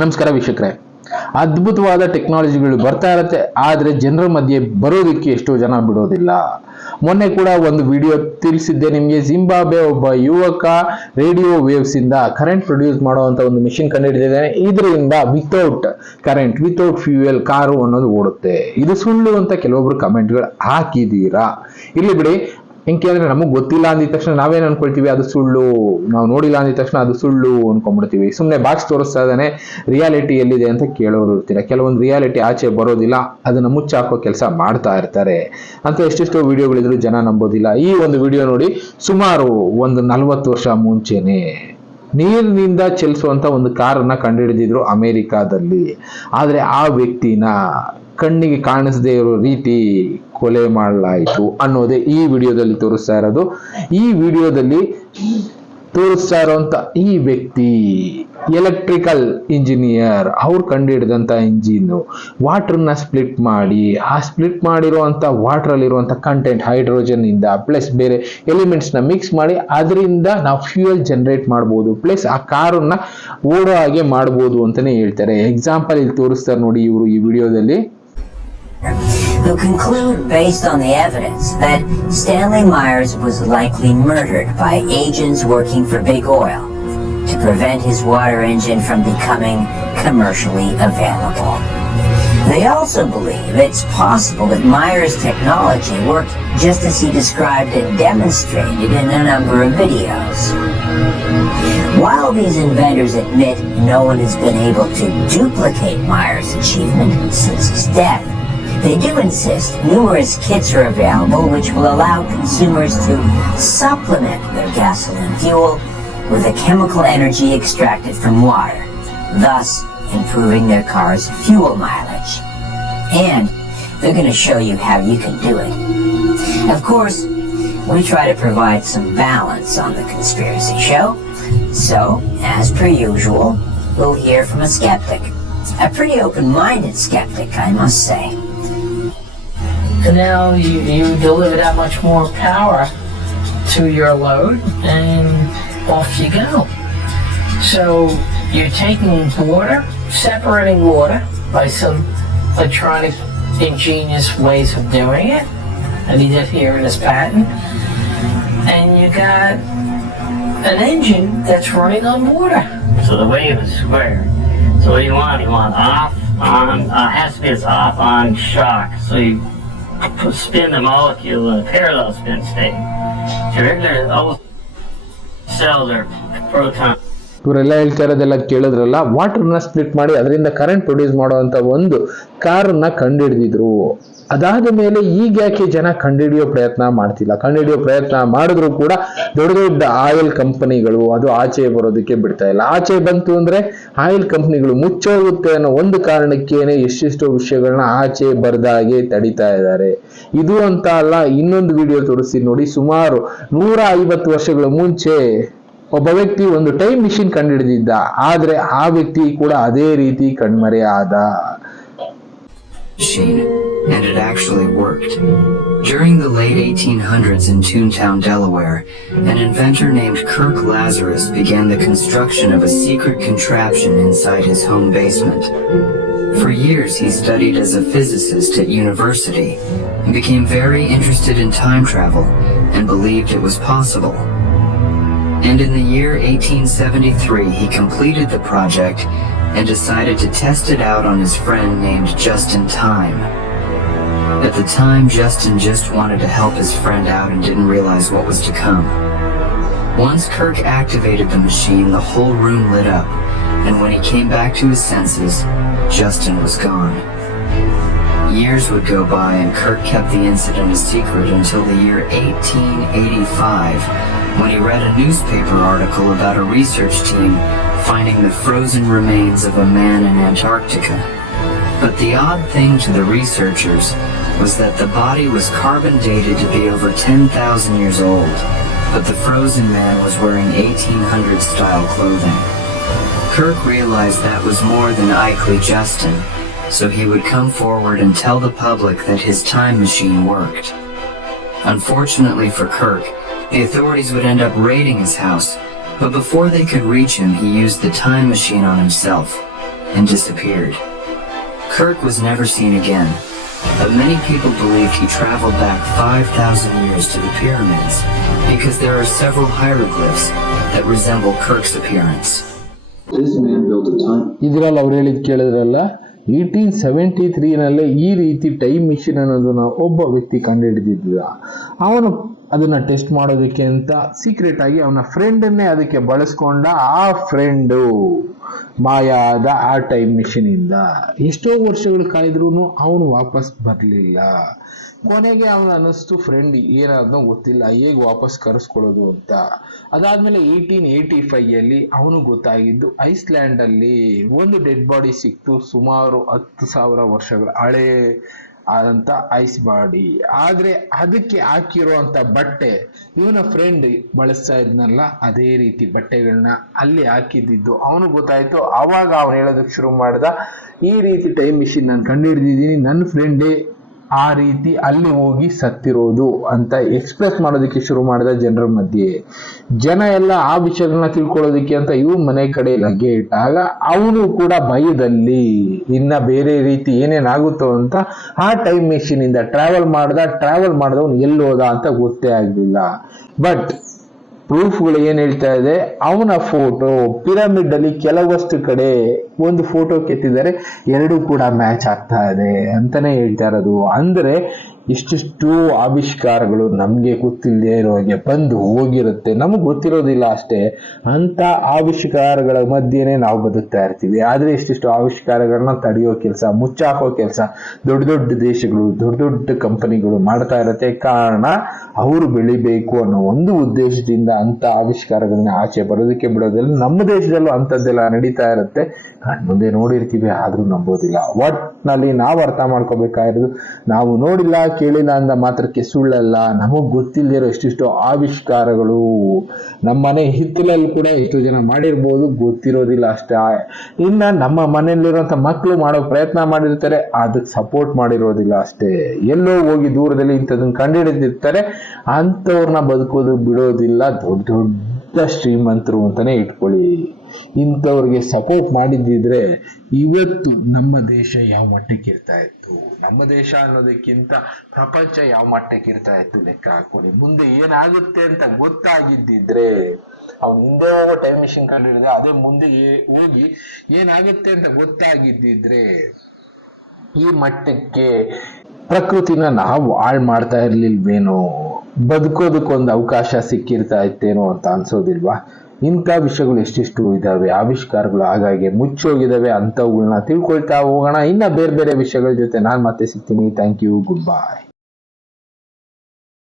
ನಮಸ್ಕಾರ ವೀಕ್ಷಕರೇ. ಅದ್ಭುತವಾದ ಟೆಕ್ನಾಲಜಿಗಳು ಬರ್ತಾ ಇರುತ್ತೆ, ಆದರೆ ಜನರ ಮಧ್ಯೆ ಬರೋದಕ್ಕೆ ಎಷ್ಟೋ ಜನ ಬಿಡೋದಿಲ್ಲ. ಮೊನ್ನೆ ಕೂಡ ಒಂದು ವಿಡಿಯೋ ತಿಳಿಸಿದ್ದೆ ನಿಮಗೆ. ಜಿಂಬಾಬೆ ಒಬ್ಬ ಯುವಕ ರೇಡಿಯೋ ವೇವ್ಸ್ ಕರೆಂಟ್ ಪ್ರೊಡ್ಯೂಸ್ ಮಾಡುವಂತ ಒಂದು ಮಿಷಿನ್ ಕಂಡುಹಿಡಿದಿದ್ದಾನೆ. ಇದರಿಂದ without current without fuel car ಅನ್ನೋದು ಓಡುತ್ತೆ. ಇದು ಸುಳ್ಳು ಅಂತ ಕೆಲವೊಬ್ರು ಕಮೆಂಟ್ಗಳು ಹಾಕಿದ್ದೀರಾ? ಇಲ್ಲಿ ಬಿಡಿ ಹೆಂಗೆ ಅಂದ್ರೆ ನಮಗೆ ಗೊತ್ತಿಲ್ಲ ಅಂದಿದ ತಕ್ಷಣ ನಾವೇನ್ ಅನ್ಕೊಳ್ತೀವಿ? ಅದು ಸುಳ್ಳು. ನಾವು ನೋಡಿಲ್ಲ ಅಂದಿದ ತಕ್ಷಣ ಅದು ಸುಳ್ಳು ಅನ್ಕೊಂಡ್ಬಿಡ್ತೀವಿ. ಸುಮ್ಮನೆ ಬಾಕ್ಸ್ ತೋರಿಸ್ತಾ ಇದ್ದಾನೆ ರಿಯಾಲಿಟಿ ಎಲ್ಲಿದೆ? ಅಂತ ಕೇಳೋರು ಇರ್ತೀರ. ಕೆಲವೊಂದು ರಿಯಾಲಿಟಿ ಆಚೆ ಬರೋದಿಲ್ಲ. ಅದನ್ನ ಮುಚ್ಚಾಕೋ ಕೆಲಸ ಮಾಡ್ತಾ ಇರ್ತಾರೆ. ಅಂತ ಎಷ್ಟೆಷ್ಟೋ ವಿಡಿಯೋಗಳಿದ್ರು ಜನ ನಂಬೋದಿಲ್ಲ. ಈ ಒಂದು ವಿಡಿಯೋ ನೋಡಿ ಸುಮಾರು ಒಂದು ನಲವತ್ತು ವರ್ಷ ಮುಂಚೆನೆ ನೀರಿನಿಂದ ಚಲಿಸುವಂತ ಒಂದು ಕಾರನ್ನ ಕಂಡುಹಿಡಿದಿದ್ರು ಅಮೆರಿಕಾದಲ್ಲಿ. ಆದ್ರೆ ಆ ವ್ಯಕ್ತಿನ ಕಣ್ಣಿಗೆ ಕಾಣಿಸದೇ ಇರೋ ರೀತಿ ಕೊಲೆ ಮಾಡಲಾಯಿತು ಅನ್ನೋದೇ ಈ ವಿಡಿಯೋದಲ್ಲಿ ತೋರಿಸ್ತಾ ಇರೋದು. ಈ ವಿಡಿಯೋದಲ್ಲಿ ತೋರಿಸ್ತಾ ಇರೋಂಥ ಈ ವ್ಯಕ್ತಿ ಎಲೆಕ್ಟ್ರಿಕಲ್ ಇಂಜಿನಿಯರ್ ಅವ್ರು ಕಂಡುಹಿಡಿದಂಥ ಇಂಜಿನ್ ವಾಟರ್ನ ಸ್ಪ್ಲಿಟ್ ಮಾಡಿ, ಆ ಸ್ಪ್ಲಿಟ್ ಮಾಡಿರುವಂಥ ವಾಟ್ರಲ್ಲಿರುವಂಥ ಕಂಟೆಂಟ್ ಹೈಡ್ರೋಜನ್ ಇಂದ ಪ್ಲಸ್ ಬೇರೆ ಎಲಿಮೆಂಟ್ಸ್ನ ಮಿಕ್ಸ್ ಮಾಡಿ, ಅದರಿಂದ ನಾವು ಫ್ಯೂಯಲ್ ಜನರೇಟ್ ಮಾಡ್ಬೋದು ಪ್ಲಸ್ ಆ ಕಾರನ್ನ ಓಡೋ ಹಾಗೆ ಮಾಡ್ಬೋದು ಅಂತಾನೆ ಹೇಳ್ತಾರೆ. ಎಕ್ಸಾಂಪಲ್ ಇಲ್ಲಿ ತೋರಿಸ್ತಾರೆ ನೋಡಿ ಇವರು ಈ ವಿಡಿಯೋದಲ್ಲಿ. Who conclude, based on the evidence, that Stanley Myers was likely murdered by agents working for Big Oil to prevent his water engine from becoming commercially available. They also believe it's possible that Myers' technology worked just as he described and demonstrated in a number of videos. While these inventors admit no one has been able to duplicate Myers' achievement since his death, they do insist numerous kits are available which will allow consumers to supplement their gasoline fuel with a chemical energy extracted from water, thus improving their car's fuel mileage. And they're going to show you how you can do it. Of course, we try to provide some balance on the conspiracy show. So, as per usual, we'll hear from a skeptic. A pretty open-minded skeptic, I must say. And now you, you deliver that much more power to your load and off you go. So you're taking water, separating water by some electronic ingenious ways of doing it. And he did here in his patent. And you got an engine that's running on water. So the wave is square. So what do you want? You want off on, uh, has to be this off on shock. So you spin the molecule in a parallel spin state. So regular, cells are proton ಇವರೆಲ್ಲ ಹೇಳ್ತಾ ಇರೋದೆಲ್ಲ ಕೇಳಿದ್ರಲ್ಲ ವಾಟರ್ನ split ಮಾಡಿ ಅದರಿಂದ current produce ಮಾಡುವಂತ ಒಂದು ಕಾರನ್ನ ಕಂಡುಹಿಡಿದಿದ್ರು. ಅದಾದ ಮೇಲೆ ಈಗ ಯಾಕೆ ಜನ ಕಂಡುಹಿಡಿಯೋ ಪ್ರಯತ್ನ ಮಾಡ್ತಿಲ್ಲ? ಕಂಡುಹಿಡಿಯೋ ಪ್ರಯತ್ನ ಮಾಡಿದ್ರು ಕೂಡ ದೊಡ್ಡ ದೊಡ್ಡ ಆಯಿಲ್ ಕಂಪನಿಗಳು ಅದು ಆಚೆ ಬರೋದಕ್ಕೆ ಬಿಡ್ತಾ ಇಲ್ಲ. ಆಚೆ ಬಂತು ಅಂದ್ರೆ ಆಯಿಲ್ ಕಂಪನಿಗಳು ಮುಚ್ಚೋಗುತ್ತೆ ಅನ್ನೋ ಒಂದು ಕಾರಣಕ್ಕೇನೆ ಎಷ್ಟೆಷ್ಟೋ ವಿಷಯಗಳನ್ನ ಆಚೆ ಬರ್ದಾಗೆ ತಡಿತಾ ಇದ್ದಾರೆ. ಇದು ಅಂತ ಅಲ್ಲ, ಇನ್ನೊಂದು ವಿಡಿಯೋ ತೋರಿಸಿ ನೋಡಿ. ಸುಮಾರು ನೂರ ಐವತ್ತು ವರ್ಷಗಳ ಮುಂಚೆ ಒಬ್ಬ ವ್ಯಕ್ತಿ ಒಂದು ಟೈಮ್ ಮಿಷಿನ್ ಕಂಡುಹಿಡಿದಿದ್ದ ಆದ್ರೆ ಆ ವ್ಯಕ್ತಿ ಕೂಡ ಅದೇ ರೀತಿ ಕಣ್ಮರೆ ಆದ machine, and it actually worked. During the late 1800s in Toontown, Delaware, an inventor named Kirk Lazarus began the construction of a secret contraption inside his home basement. For years, he studied as a physicist at university and became very interested in time travel and believed it was possible. And in the year 1873, he completed the project and decided to test it out on his friend named Justin Time. At the time, Justin just wanted to help his friend out and didn't realize what was to come. Once Kirk activated the machine, the whole room lit up, and when he came back to his senses, Justin was gone. Years would go by and Kirk kept the incident a secret until the year 1885 when he read a newspaper article about a research team finding the frozen remains of a man in Antarctica. But the odd thing to the researchers was that the body was carbon dated to be over 10,000 years old, but the frozen man was wearing 1800 style clothing. Kirk realized that was more than likely Justin, so he would come forward and tell the public that his time machine worked. Unfortunately for Kirk, the authorities would end up raiding his house, but before they could reach him, he used the time machine on himself. and disappeared. Kirk was never seen again, but many people believe he traveled back 5,000 years to the pyramids because there are several hieroglyphs that resemble Kirk's appearance. This man built a time ಇದ್ರಲ್ಲಿ ಅವ್ರು ಹೇಳಿದ್ ಕೇಳಿದ್ರಲ್ಲ Eighteen seventy ತ್ರೀನಲ್ಲೇ ಈ ರೀತಿ time machine ಅನ್ನೋದನ್ನ ಒಬ್ಬ ವ್ಯಕ್ತಿ ಕಂಡುಹಿಡಿದಿದ್ದ. ಅವನು ಅದನ್ನು ಟೆಸ್ಟ್ ಮಾಡೋದಕ್ಕೆ ಅಂತ ಸೀಕ್ರೆಟ್ ಆಗಿ ಅವನ ಫ್ರೆಂಡನ್ನೇ ಅದಕ್ಕೆ ಬಳಸ್ಕೊಂಡ ಆ ಫ್ರೆಂಡು ಮಾಯಾದ ಆ ಟೈಮ್ ಮಿಷಿನ್ ಇಂದ. ಎಷ್ಟೋ ವರ್ಷಗಳು ಕಾಯ್ದ್ರು ಅವನು ವಾಪಸ್ ಬರಲಿಲ್ಲ. ಕೊನೆಗೆ ಅವನು ಅನ್ನಿಸ್ತು ಫ್ರೆಂಡ್ ಏನಾದ್ನೋ ಗೊತ್ತಿಲ್ಲ. ಹೇಗೆ ವಾಪಸ್ ಕರೆಸ್ಕೊಳ್ಳೋದು ಅಂತ. ಅದಾದ್ಮೇಲೆ ಏಯ್ಟೀನ್ ಏಯ್ಟಿ ಫೈಯಲ್ಲಿ ಅವನು ಗೊತ್ತಾಗಿದ್ದು ಐಸ್ಲ್ಯಾಂಡ್ ಅಲ್ಲಿ ಒಂದು ಡೆಡ್ ಬಾಡಿ ಸಿಕ್ತು ಸುಮಾರು ಹತ್ತು ಸಾವಿರ ವರ್ಷಗಳ ಹಳೆ ಆದಂತ ಐಸ್ ಬಾಡಿ ಆದ್ರೆ ಅದಕ್ಕೆ ಹಾಕಿರುವಂತ ಬಟ್ಟೆ, ಇವನ ಫ್ರೆಂಡ್ ಬಳಸ್ತಾ ಇದ್ನಲ್ಲ, ಅದೇ ರೀತಿ ಬಟ್ಟೆಗಳನ್ನ ಅಲ್ಲಿ ಹಾಕಿದ್ದಿದ್ದು. ಅವನು ಗೊತ್ತಾಯ್ತು, ಅವಾಗ ಅವನು ಹೇಳೋದಕ್ಕೆ ಶುರು ಮಾಡ್ದ, ಈ ರೀತಿ ಟೈಮ್ ಮಿಷಿನ್ ನಾನು ಕಂಡುಹಿಡಿದಿದ್ದೀನಿ ನನ್ನ ಫ್ರೆಂಡೇ ಆ ರೀತಿ ಅಲ್ಲಿ ಹೋಗಿ ಸತ್ತಿರೋದು ಅಂತ ಎಕ್ಸ್ಪ್ರೆಸ್ ಮಾಡೋದಕ್ಕೆ ಶುರು ಮಾಡಿದ ಜನರ ಮಧ್ಯೆ. ಜನ ಎಲ್ಲ ಆ ವಿಷಯಗಳನ್ನ ತಿಳ್ಕೊಳ್ಳೋದಕ್ಕೆ ಅಂತ ಇವ್ ಮನೆ ಕಡೆ ಲಗ್ಗೆ ಇಟ್ಟಾಗ ಅವನು ಕೂಡ ಭಯದಲ್ಲಿ. ಇನ್ನ ಬೇರೆ ರೀತಿ ಏನೇನಾಗುತ್ತೋ ಅಂತ ಆ ಟೈಮ್ ಮೆಷಿನ್ ಇಂದ ಟ್ರಾವೆಲ್ ಮಾಡ್ದ ಟ್ರಾವೆಲ್ ಮಾಡಿದವನು ಎಲ್ಲಿ ಹೋದ ಅಂತ ಗೊತ್ತೇ ಆಗಲಿಲ್ಲ. ಬಟ್ ಪ್ರೂಫ್ಗಳು ಏನ್ ಹೇಳ್ತಾ ಇದೆ, ಅವನ ಫೋಟೋ ಪಿರಮಿಡ್ ಅಲ್ಲಿ ಕೆಲವಷ್ಟು ಕಡೆ ಒಂದು ಫೋಟೋ ಕೆತ್ತಿದ್ದಾರೆ ಎರಡು ಕೂಡ ಮ್ಯಾಚ್ ಆಗ್ತಾ ಇದೆ ಅಂತಾನೆ ಹೇಳ್ತಾ ಇರೋದು. ಅಂದ್ರೆ ಇಷ್ಟಿಷ್ಟು ಆವಿಷ್ಕಾರಗಳು ನಮಗೆ ಗೊತ್ತಿಲ್ಲದೆ ಇರೋ ಹಾಗೆ ಬಂದು ಹೋಗಿರುತ್ತೆ. ನಮಗೆ ಗೊತ್ತಿರೋದಿಲ್ಲ ಅಷ್ಟೇ. ಅಂತ ಆವಿಷ್ಕಾರಗಳ ಮಧ್ಯೆನೇ ನಾವು ಬದುಕ್ತಾ ಇರ್ತೀವಿ. ಆದ್ರೆ ಇಷ್ಟಿಷ್ಟು ಆವಿಷ್ಕಾರಗಳನ್ನ ತಡೆಯೋ ಕೆಲಸ, ಮುಚ್ಚಾಕೋ ಕೆಲಸ, ದೊಡ್ಡ ದೊಡ್ಡ ದೇಶಗಳು, ದೊಡ್ಡ ದೊಡ್ಡ ಕಂಪನಿಗಳು ಮಾಡ್ತಾ ಇರತ್ತೆ. ಕಾರಣ ಅವರು ಬೆಳಿಬೇಕು ಅನ್ನೋ ಒಂದು ಉದ್ದೇಶದಿಂದ ಅಂತ ಆವಿಷ್ಕಾರಗಳನ್ನ ಆಚೆ ಬರೋದಕ್ಕೆ ಬಿಡೋದಿಲ್ಲ. ನಮ್ಮ ದೇಶದಲ್ಲೂ ಅಂಥದ್ದೆಲ್ಲ ನಡೀತಾ ಇರುತ್ತೆ. ಮುಂದೆ ನೋಡಿರ್ತೀವಿ, ಆದ್ರೂ ನಂಬೋದಿಲ್ಲ. ಒಟ್ನಲ್ಲಿ ನಾವು ಅರ್ಥ ಮಾಡ್ಕೋಬೇಕಾಗಿರೋದು, ನಾವು ನೋಡಿಲ್ಲ ಕೇಳಿಲ್ಲ ಅಂದ ಮಾತ್ರಕ್ಕೆ ಸುಳ್ಳಲ್ಲ. ನಮಗ್ ಗೊತ್ತಿಲ್ಲದಿರೋ ಎಷ್ಟಿಷ್ಟು ಆವಿಷ್ಕಾರಗಳು ನಮ್ಮ ಮನೆ ಹಿತ್ತಲಲ್ಲಿ ಕೂಡ ಎಷ್ಟು ಜನ ಮಾಡಿರ್ಬೋದು, ಗೊತ್ತಿರೋದಿಲ್ಲ ಅಷ್ಟೇ. ಇನ್ನ ನಮ್ಮ ಮನೆಯಲ್ಲಿರುವಂತ ಮಕ್ಕಳು ಮಾಡೋ ಪ್ರಯತ್ನ ಮಾಡಿರ್ತಾರೆ, ಅದಕ್ಕೆ ಸಪೋರ್ಟ್ ಮಾಡಿರೋದಿಲ್ಲ ಅಷ್ಟೇ. ಎಲ್ಲೋ ಹೋಗಿ ದೂರದಲ್ಲಿ ಇಂಥದನ್ನ ಕಂಡುಹಿಡಿದಿರ್ತಾರೆ ಅಂಥವ್ರನ್ನ ಬದುಕೋದು ಬಿಡೋದಿಲ್ಲ. ದೊಡ್ಡ ದೊಡ್ಡ ಶ್ರೀಮಂತರು ಅಂತಾನೆ ಇಟ್ಕೊಳ್ಳಿ. ಇಂಥವ್ರಿಗೆ ಸಪೋರ್ಟ್ ಮಾಡಿದ್ದಿದ್ರೆ ಇವತ್ತು ನಮ್ಮ ದೇಶ ಯಾವ ಮಟ್ಟಕ್ಕೆ ಇರ್ತಾ ಇತ್ತು? ನಮ್ಮ ದೇಶ ಅನ್ನೋದಕ್ಕಿಂತ ಪ್ರಪಂಚ ಯಾವ ಮಟ್ಟಕ್ಕೆ ಇರ್ತಾ ಇತ್ತು ಲೆಕ್ಕ ಹಾಕೊಳ್ಳಿ. ಮುಂದೆ ಏನಾಗುತ್ತೆ ಅಂತ ಗೊತ್ತಾಗಿದ್ದಿದ್ರೆ ಅವ್ನು ಹಿಂದೆ ಹೋಗೋ ಟೈಮ್ ಮಿಷಿನ್ ಕಂಡಿಡಿದ್ರೆ ಅದೇ ಮುಂದೆ ಹೋಗಿ ಏನಾಗುತ್ತೆ ಅಂತ ಗೊತ್ತಾಗಿದ್ದಿದ್ರೆ ಈ ಮಟ್ಟಕ್ಕೆ ಪ್ರಕೃತಿನ ನಾವು ಹಾಳು ಮಾಡ್ತಾ ಇರ್ಲಿಲ್ವೇನೋ? ಬದುಕೋದಕ್ಕೊಂದು ಅವಕಾಶ ಸಿಕ್ಕಿರ್ತಾ ಇತ್ತೇನೋ ಅಂತ ಅನ್ಸೋದಿಲ್ವಾ? ಇಂಥ ವಿಷಯಗಳು ಎಷ್ಟೆಷ್ಟು ಇದ್ದಾವೆ ಆವಿಷ್ಕಾರಗಳು ಹಾಗಾಗಿ ಮುಚ್ಚೋಗಿದಾವೆ ಅಂಥವುಗಳನ್ನ ತಿಳ್ಕೊಳ್ತಾ ಹೋಗೋಣ. ಇನ್ನ ಬೇರೆ ಬೇರೆ ವಿಷಯಗಳ ಜೊತೆ ನಾನು ಮತ್ತೆ ಸಿಗ್ತೀನಿ. Thank you good bye